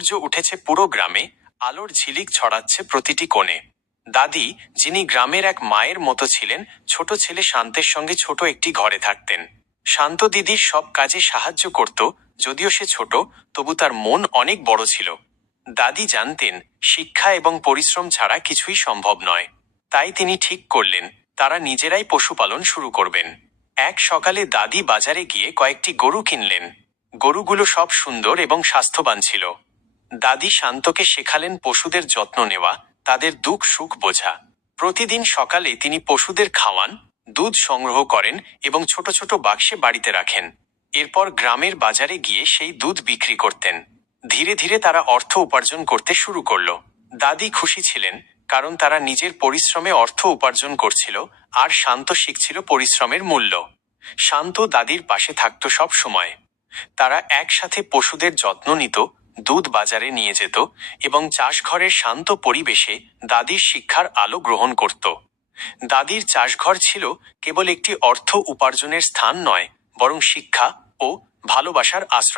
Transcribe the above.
সূর্য উঠেছে পুরো গ্রামে, আলোর ঝিলিক ছড়াচ্ছে প্রতিটি কোণে। দাদি, যিনি গ্রামের এক মায়ের মতো ছিলেন, ছোট ছেলে শান্তের সঙ্গে ছোট একটি ঘরে থাকতেন। শান্ত দিদির সব কাজে সাহায্য করত, যদিও সে ছোট, তবু তার মন অনেক বড় ছিল। দাদি জানতেন, শিক্ষা এবং পরিশ্রম ছাড়া কিছুই সম্ভব নয়। তাই তিনি ঠিক করলেন, তারা নিজেরাই পশুপালন শুরু করবেন। এক সকালে দাদি বাজারে গিয়ে কয়েকটি গরু কিনলেন। গরুগুলো সব সুন্দর এবং স্বাস্থ্যবান ছিল। দাদি শান্তকে শেখালেন পশুদের যত্ন নেওয়া, তাদের দুঃখ সুখ বোঝা। প্রতিদিন সকালে তিনি পশুদের খাওয়ান, দুধ সংগ্রহ করেন এবং ছোট ছোট বাক্সে বাড়িতে রাখেন। এরপর গ্রামের বাজারে গিয়ে সেই দুধ বিক্রি করতেন। ধীরে ধীরে তারা অর্থ উপার্জন করতে শুরু করল। দাদি খুশি ছিলেন, কারণ তারা নিজের পরিশ্রমে অর্থ উপার্জন করছিল, আর শান্ত শিখছিল পরিশ্রমের মূল্য। শান্ত দাদির পাশে থাকত সব সময়। তারা একসাথে পশুদের যত্ন নিত দুধ বাজারে নিয়ে যেত এবং চাষঘরের শান্ত পরিবেশে দাদির শিক্ষার আলো গ্রহণ করত। দাদির চাষঘর ছিল কেবল একটি অর্থ উপার্জনের স্থান নয়, বরং শিক্ষা ও ভালোবাসার আশ্রয়।